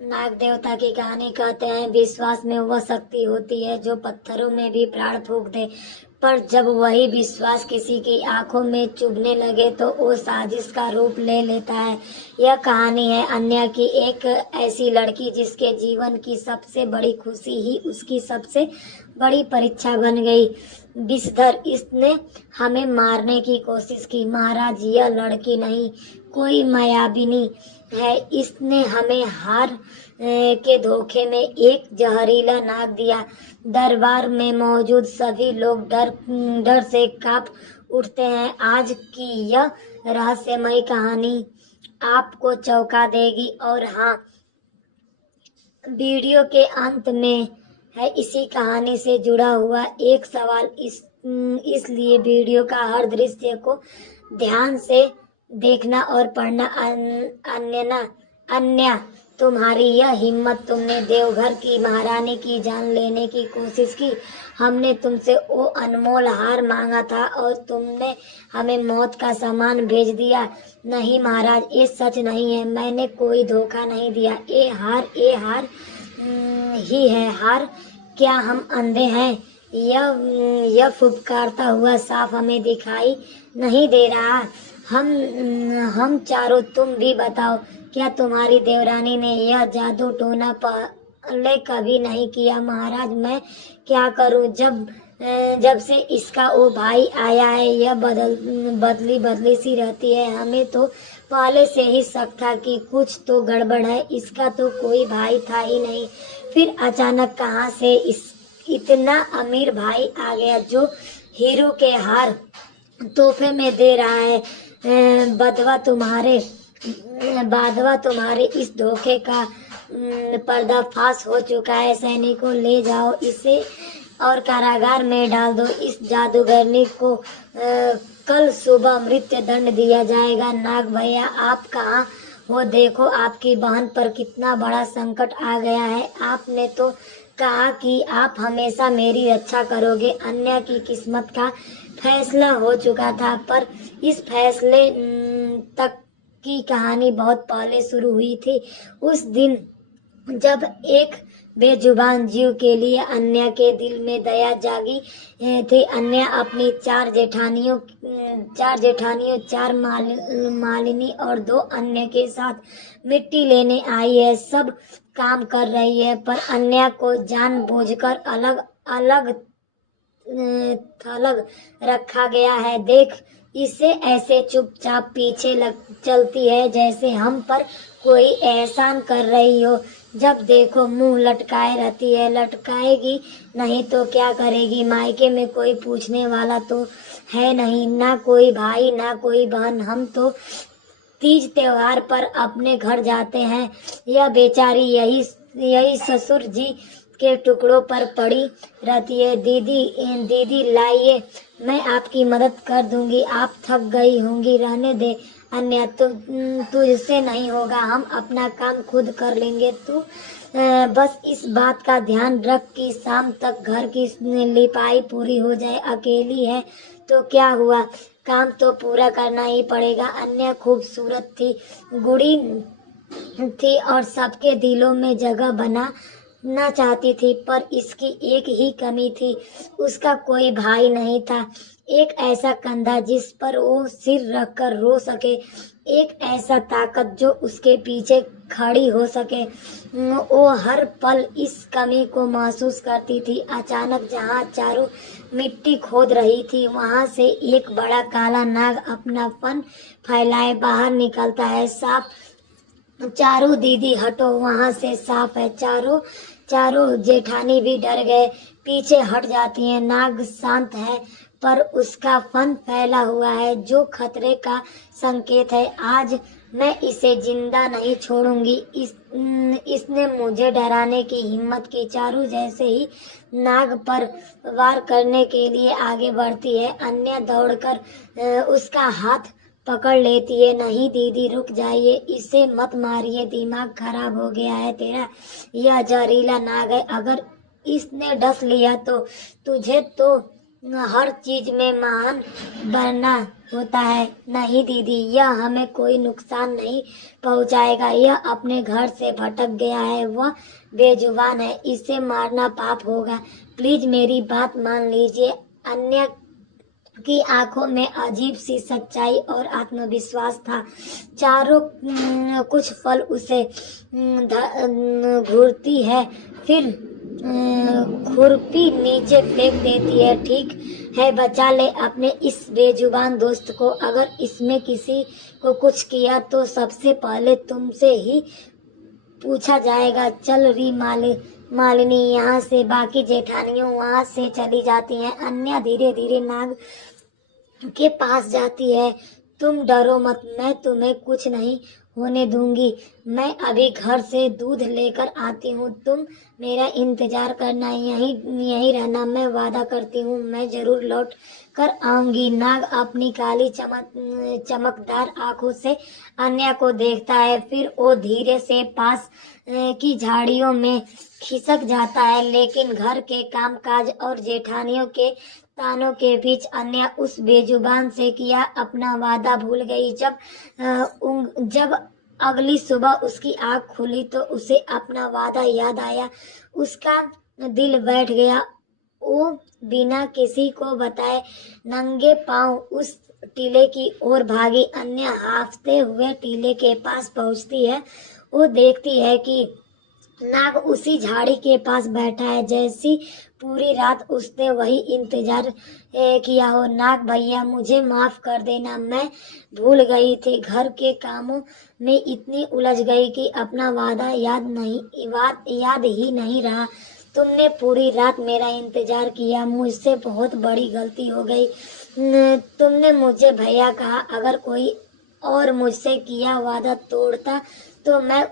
नाग देवता की कहानी कहते हैं, विश्वास में वह शक्ति होती है जो पत्थरों में भी प्राण फूंक दे, पर जब वही विश्वास किसी की आंखों में चुभने लगे तो वो साजिश का रूप ले लेता है। यह कहानी है अन्या की, एक ऐसी लड़की जिसके जीवन की सबसे बड़ी खुशी ही उसकी सबसे बड़ी परीक्षा बन गई। विषधर, इसने हमें मारने की कोशिश की। महाराज, यह लड़की नहीं, कोई मायाविनी है। इसने हमें हार के धोखे में एक जहरीला नाग दिया। दरबार में मौजूद सभी लोग डर डर से कांप उठते हैं। आज की यह रहस्यमयी कहानी आपको चौंका देगी। और हाँ, वीडियो के अंत में है इसी कहानी से जुड़ा हुआ एक सवाल, इसलिए वीडियो का हर दृश्य को ध्यान से देखना और पढ़ना। अन्य तुम्हारी यह हिम्मत, तुमने देवघर की महारानी की जान लेने की कोशिश की। हमने तुमसे वो अनमोल हार मांगा था और तुमने हमें मौत का सामान भेज दिया। नहीं महाराज, ये सच नहीं है, मैंने कोई धोखा नहीं दिया। ये हार ही है। हार क्या हम अंधे हैं? यह फुफकारता हुआ साफ हमें दिखाई नहीं दे रहा। हम चारों, तुम भी बताओ, क्या तुम्हारी देवरानी ने यह जादू टोना पहले कभी नहीं किया? महाराज, मैं क्या करूं? जब से इसका वो भाई आया है, यह बदली सी रहती है। हमें तो पहले से ही शक था कि कुछ तो गड़बड़ है। इसका तो कोई भाई था ही नहीं, फिर अचानक कहां से इतना अमीर भाई आ गया जो हीरो के हार तोहफे में दे रहा है। बादवा तुम्हारे इस धोखे का पर्दाफाश हो चुका है। सैनिकों, ले जाओ इसे और कारागार में डाल दो। इस जादूगरनी को कल सुबह मृत्यु दंड दिया जाएगा। नाग भैया, आप कहाँ हो? देखो, आपकी बहन पर कितना बड़ा संकट आ गया है। आपने तो कहा कि आप हमेशा मेरी रक्षा करोगे। अन्य की किस्मत का फैसला हो चुका था, पर इस फैसले तक की कहानी बहुत पहले शुरू हुई थी। उस दिन जब एक बेजुबान जीव के लिए अन्य के दिल में दया जागी थी। अन्य अपनी चार जेठानियों, चार मालिनी और 2 अन्य के साथ मिट्टी लेने आई है। सब काम कर रही है, पर अन्य को जानबूझकर अलग अलग थलग रखा गया है। देख, इसे ऐसे चुपचाप पीछे चलती है जैसे हम पर कोई एहसान कर रही हो। जब देखो मुंह लटकाए रहती है। लटकाएगी नहीं तो क्या करेगी? मायके में कोई पूछने वाला तो है नहीं, ना कोई भाई ना कोई बहन। हम तो तीज त्योहार पर अपने घर जाते हैं। यह बेचारी यही ससुर जी के टुकड़ों पर पड़ी रहती है। दीदी लाइए, मैं आपकी मदद कर दूंगी। आप थक गई होंगी, रहने दे। अन्य, तुझसे नहीं होगा, हम अपना काम खुद कर लेंगे। तू बस इस बात का ध्यान रख कि शाम तक घर की लिपाई पूरी हो जाए। अकेली है तो क्या हुआ, काम तो पूरा करना ही पड़ेगा। अन्य खूबसूरत थी, गुड़ी थी और सबके दिलों में जगह बनाना चाहती थी, पर इसकी एक ही कमी थी, उसका कोई भाई नहीं था। एक ऐसा कंधा जिस पर वो सिर रखकर रो सके, एक ऐसा ताकत जो उसके पीछे खड़ी हो सके। वो हर पल इस कमी को महसूस करती थी। अचानक जहाँ चारों मिट्टी खोद रही थी, वहां से एक बड़ा काला नाग अपना फन फैलाए बाहर निकलता है। साफ, चारों दीदी हटो, वहां से साफ है। चारों जेठानी भी डर गए, पीछे हट जाती हैं। नाग शांत है, पर उसका फन फैला हुआ है जो खतरे का संकेत है। आज मैं इसे जिंदा नहीं छोड़ूंगी। इसने मुझे डराने की हिम्मत की। चारू जैसे ही नाग पर वार करने के लिए आगे बढ़ती है, अन्य दौड़कर उसका हाथ पकड़ लेती है। नहीं दीदी, रुक जाइए, इसे मत मारिए, दिमाग खराब हो गया है तेरा। यह जहरीला नाग है, अगर इसने डस लिया तो तुझे तो हर चीज में महान बनना होता है। नहीं दीदी, यह हमें कोई नुकसान नहीं पहुंचाएगा। यह अपने घर से भटक गया है, वह बेजुबान है, इसे मारना पाप होगा। प्लीज मेरी बात मान लीजिए। अन्य की आंखों में अजीब सी सच्चाई और आत्मविश्वास था। चारों कुछ पल उसे घूरती है, फिर खुरपी नीचे फेंक देती है। ठीक है, बचा ले अपने इस बेजुबान दोस्त को। अगर इसमें किसी को कुछ किया तो सबसे पहले तुमसे ही पूछा जाएगा। चल रही मालिनी यहाँ से। बाकी जेठानियों वहाँ से चली जाती हैं। अन्या धीरे धीरे नाग के पास जाती है। तुम डरो मत, मैं तुम्हें कुछ नहीं होने दूंगी। मैं अभी घर से दूध लेकर आती हूँ, तुम मेरा इंतजार करना, यहीं रहना। मैं वादा करती हूँ मैं जरूर लौट कर आऊंगी। नाग अपनी काली चमकदार आंखों से अन्या को देखता है, फिर वो धीरे से पास की झाड़ियों में खिसक जाता है। लेकिन घर के कामकाज और जेठानियों के तानों के बीच अन्या उस बेजुबान से किया अपना वादा भूल गई। जब अगली सुबह उसकी आंख खुली तो उसे अपना वादा याद आया। उसका दिल बैठ गया। वो बिना किसी को बताए नंगे पांव उस टीले की ओर भागी। अन्या हांफते हुए टीले के पास पहुंचती है। वो देखती है कि नाग उसी झाड़ी के पास बैठा है, जैसी पूरी रात उसने वही इंतजार किया हो। नाग भैया, मुझे माफ कर देना, मैं भूल गई थी। घर के कामों में इतनी उलझ गई कि अपना वादा याद ही नहीं रहा। तुमने पूरी रात मेरा इंतजार किया, मुझसे बहुत बड़ी गलती हो गई। तुमने मुझे भैया कहा, अगर कोई और मुझसे किया वादा तोड़ता तो मैं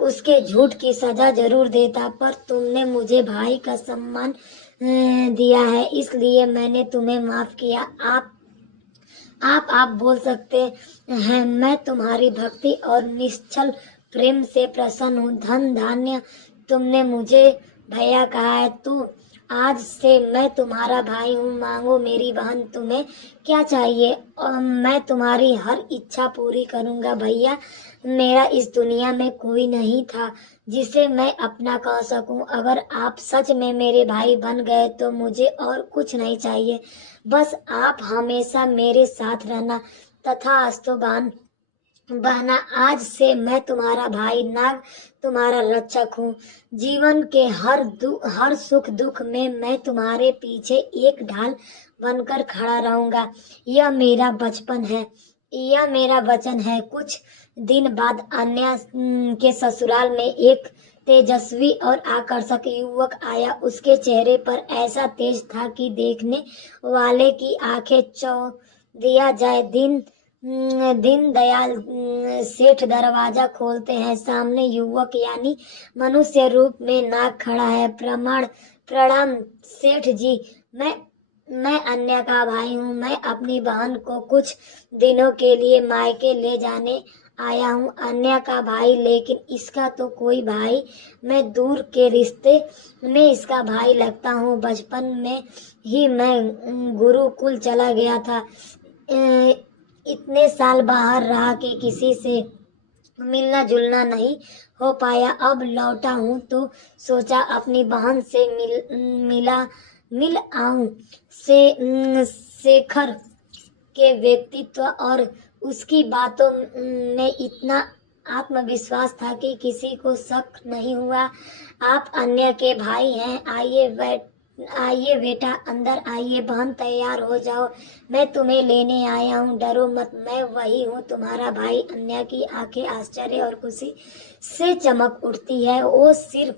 उसके झूठ की सजा जरूर देता, पर तुमने मुझे भाई का सम्मान दिया है, इसलिए मैंने तुम्हें माफ किया। आप बोल सकते हैं। मैं तुम्हारी भक्ति और निश्चल प्रेम से प्रसन्न हूँ। धन धान्य तुमने मुझे भैया कहा है, तो आज से मैं तुम्हारा भाई हूँ। मांगो मेरी बहन, तुम्हें क्या चाहिए और मैं तुम्हारी हर इच्छा पूरी करूँगा। भैया, मेरा इस दुनिया में कोई नहीं था जिसे मैं अपना कह सकूं। अगर आप सच में मेरे भाई बन गए तो मुझे और कुछ नहीं चाहिए, बस आप हमेशा मेरे साथ रहना। तथास्तु बहना, आज से मैं तुम्हारा भाई नाग तुम्हारा रक्षक हूँ। जीवन के हर सुख दुख में मैं तुम्हारे पीछे एक ढाल बनकर खड़ा रहूंगा। यह मेरा वचन है। कुछ दिन बाद अन्या के ससुराल में एक तेजस्वी और आकर्षक युवक आया। उसके चेहरे पर ऐसा तेज था कि देखने वाले की आंखें दिया जाए। दीन दयाल सेठ दरवाजा खोलते हैं। सामने युवक यानी मनुष्य रूप में नाग खड़ा है। प्रणाम सेठ जी, मैं अन्या का भाई हूँ। मैं अपनी बहन को कुछ दिनों के लिए मायके ले जाने आया हूँ। अन्या का भाई, लेकिन इसका तो कोई भाई, मैं दूर के रिश्ते में इसका भाई लगता हूँ। बचपन में ही मैं गुरुकुल चला गया था। इतने साल बाहर रहा कि किसी से मिलना जुलना नहीं हो पाया। अब लौटा हूँ तो सोचा अपनी बहन से मिल आऊं। शेखर के व्यक्तित्व और उसकी बातों में इतना आत्मविश्वास था कि किसी को शक नहीं हुआ। आप अन्य के भाई हैं। आइए बेटा, अंदर आइए। बहन, तैयार हो जाओ, मैं तुम्हें लेने आया हूँ। डरो मत, मैं वही हूँ, तुम्हारा भाई। अन्या की आंखें आश्चर्य और खुशी से चमक उठती है। वो सिर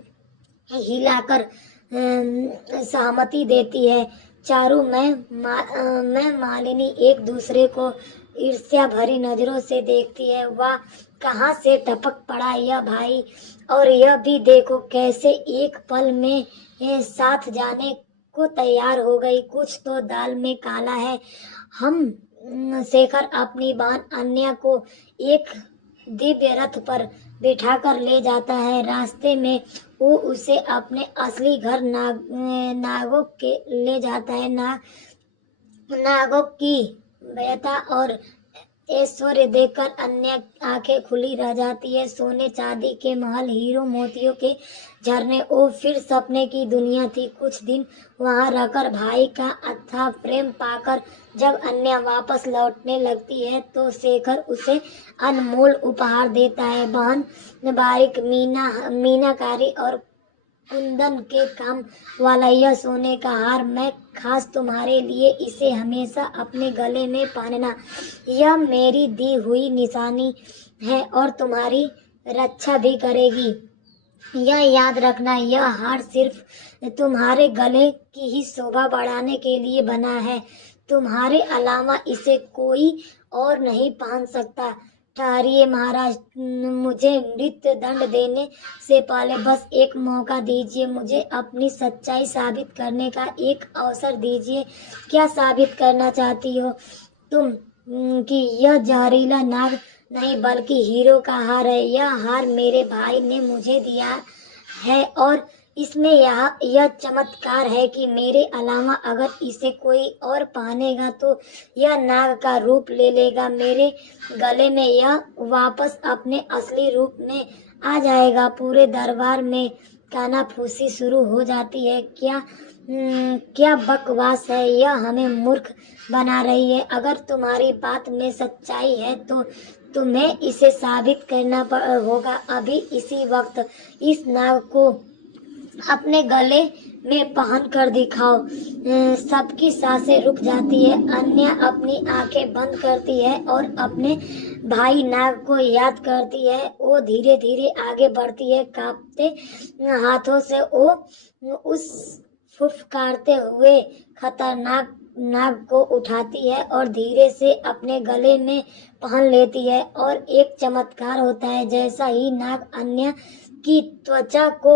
हिलाकर सहमति देती है। चारू मैं मालिनी एक दूसरे को ईर्ष्या भरी नजरों से देखती है। वाह, कहाँ से टपक पड़ा यह भाई, और यह भी देखो कैसे एक पल में साथ जाने को तैयार हो गई। कुछ तो दाल में काला है। शेखर अपनी बहन अन्या को एक दिव्य रथ पर बिठाकर ले जाता है। रास्ते में वो उसे अपने असली घर नागों के ले जाता है। नागों की व्यथा और ऐश्वर्य देखकर अन्य आंखें खुली रह जाती है। सोने चांदी के महल, हीरो मोतियों के झरने, वो फिर सपने की दुनिया थी। कुछ दिन वहां रहकर भाई का अथाह प्रेम पाकर जब अन्य वापस लौटने लगती है तो शेखर उसे अनमोल उपहार देता है। बहन बारीक मीनाकारी और कुंदन के काम वाला यह सोने का हार मैं खास तुम्हारे लिए इसे हमेशा अपने गले में पहनना। यह मेरी दी हुई निशानी है और तुम्हारी रक्षा भी करेगी। यह याद रखना, यह हार सिर्फ तुम्हारे गले की ही शोभा बढ़ाने के लिए बना है। तुम्हारे अलावा इसे कोई और नहीं पहन सकता। ठहरिए महाराज, मुझे मृत्यु दंड देने से पहले बस एक मौका दीजिए। मुझे अपनी सच्चाई साबित करने का एक अवसर दीजिए। क्या साबित करना चाहती हो तुम? कि यह जहरीला नाग नहीं बल्कि हीरो का हार है। यह हार मेरे भाई ने मुझे दिया है और इसमें यह चमत्कार है कि मेरे अलावा अगर इसे कोई और पहनेगा तो यह नाग का रूप ले लेगा। मेरे गले में यह वापस अपने असली रूप में आ जाएगा। पूरे दरबार में कानाफूसी शुरू हो जाती है। क्या बकवास है, यह हमें मूर्ख बना रही है। अगर तुम्हारी बात में सच्चाई है तो तुम्हें इसे साबित करना होगा। अभी इसी वक्त इस नाग को अपने गले में पहन कर दिखाओ। सबकी सांसें रुक जाती है। अन्य अपनी आंखें बंद करती है और अपने भाई नाग को याद करती है। वो धीरे धीरे आगे बढ़ती है। कांपते हाथों से वो उस फुफकारते हुए खतरनाक नाग को उठाती है और धीरे से अपने गले में पहन लेती है। और एक चमत्कार होता है। जैसा ही नाग अन्य की त्वचा को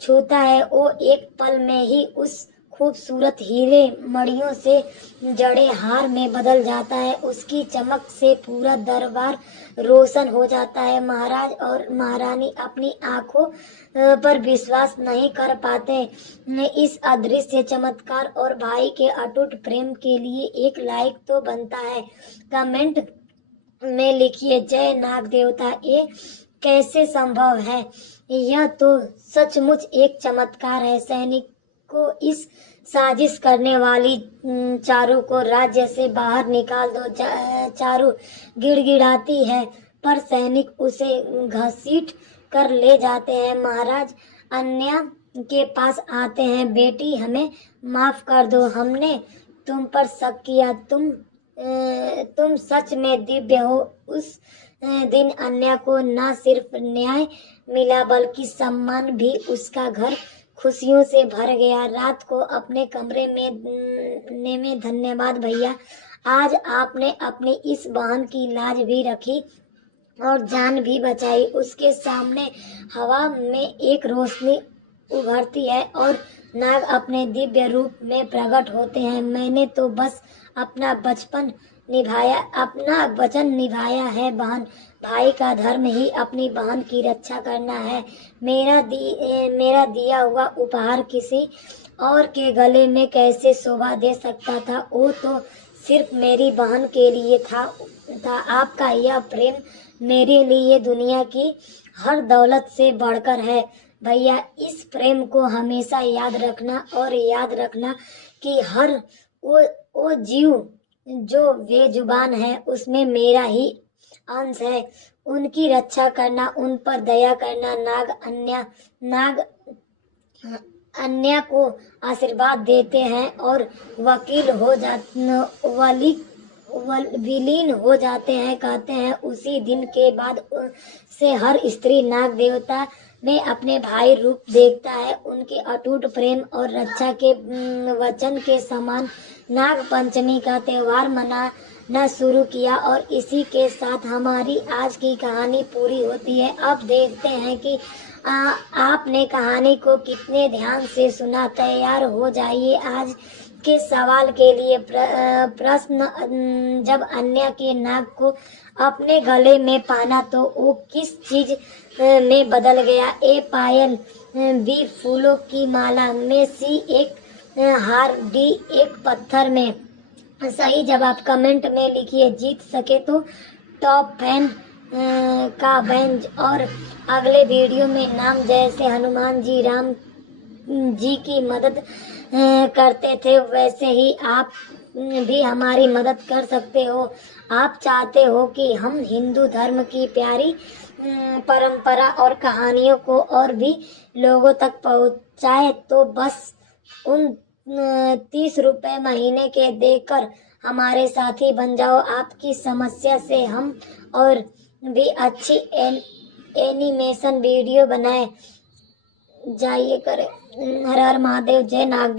छूता है वो एक पल में ही उस खूबसूरत हीरे मणियों से जड़े हार में बदल जाता है। उसकी चमक से पूरा दरबार रोशन हो जाता है। महाराज और महारानी अपनी आंखों पर विश्वास नहीं कर पाते। इस अदृश्य चमत्कार और भाई के अटूट प्रेम के लिए एक लाइक तो बनता है। कमेंट में लिखिए जय नाग देवता। ये कैसे संभव है? यह तो सचमुच एक चमत्कार है। सैनिक को इस साजिश करने वाली चारू को राज्य से बाहर निकाल दो। चारू गिड़गिड़ाती है पर सैनिक उसे घसीट कर ले जाते हैं। महाराज अन्य के पास आते हैं। बेटी हमें माफ कर दो, हमने तुम पर शक किया। तुम सच में दिव्य हो। उस दिन अन्य को न सिर्फ न्याय मिला बल्कि सम्मान भी। उसका घर खुशियों से भर गया। रात को अपने कमरे में धन्यवाद भैया, आज आपने अपनी इस बहन की लाज भी रखी और जान भी बचाई। उसके सामने हवा में एक रोशनी उभरती है और नाग अपने दिव्य रूप में प्रकट होते हैं। मैंने तो बस अपना वचन निभाया है बहन। भाई का धर्म ही अपनी बहन की रक्षा करना है। मेरा दिया हुआ उपहार किसी और के गले में कैसे शोभा दे सकता था? वो तो सिर्फ मेरी बहन के लिए था। आपका यह प्रेम मेरे लिए दुनिया की हर दौलत से बढ़कर है भैया। इस प्रेम को हमेशा याद रखना और याद रखना कि हर वो जीव जो बेजुबान है उसमें मेरा ही अंश है। उनकी रक्षा करना, उन पर दया करना। नाग अन्य को आशीर्वाद देते हैं और विलीन हो जाते हैं। कहते हैं उसी दिन के बाद से हर स्त्री नाग देवता में अपने भाई रूप देखता है। उनके अटूट प्रेम और रक्षा के वचन के समान नाग पंचमी का त्योहार मनाना शुरू किया। और इसी के साथ हमारी आज की कहानी पूरी होती है। अब देखते हैं कि आपने कहानी को कितने ध्यान से सुना। तैयार हो जाइए आज के सवाल के लिए। प्रश्न, जब अन्य के नाग को अपने गले में पाना तो वो किस चीज में बदल गया। ए पायल, बी फूलों की माला में, सी एक हार, डी एक पत्थर में। सही जवाब कमेंट में लिखिए। जीत सके तो टॉप फैन का बेंच और अगले वीडियो में नाम जैसे हनुमान जी राम जी की मदद करते थे वैसे ही आप भी हमारी मदद कर सकते हो। आप चाहते हो कि हम हिंदू धर्म की प्यारी परंपरा और कहानियों को और भी लोगों तक पहुंचाए तो बस उन 30 रुपए महीने के देकर हमारे साथी बन जाओ। आपकी समस्या से हम और भी अच्छी एनिमेशन वीडियो बनाए जाइए करें। हर हर महादेव, जय नाग।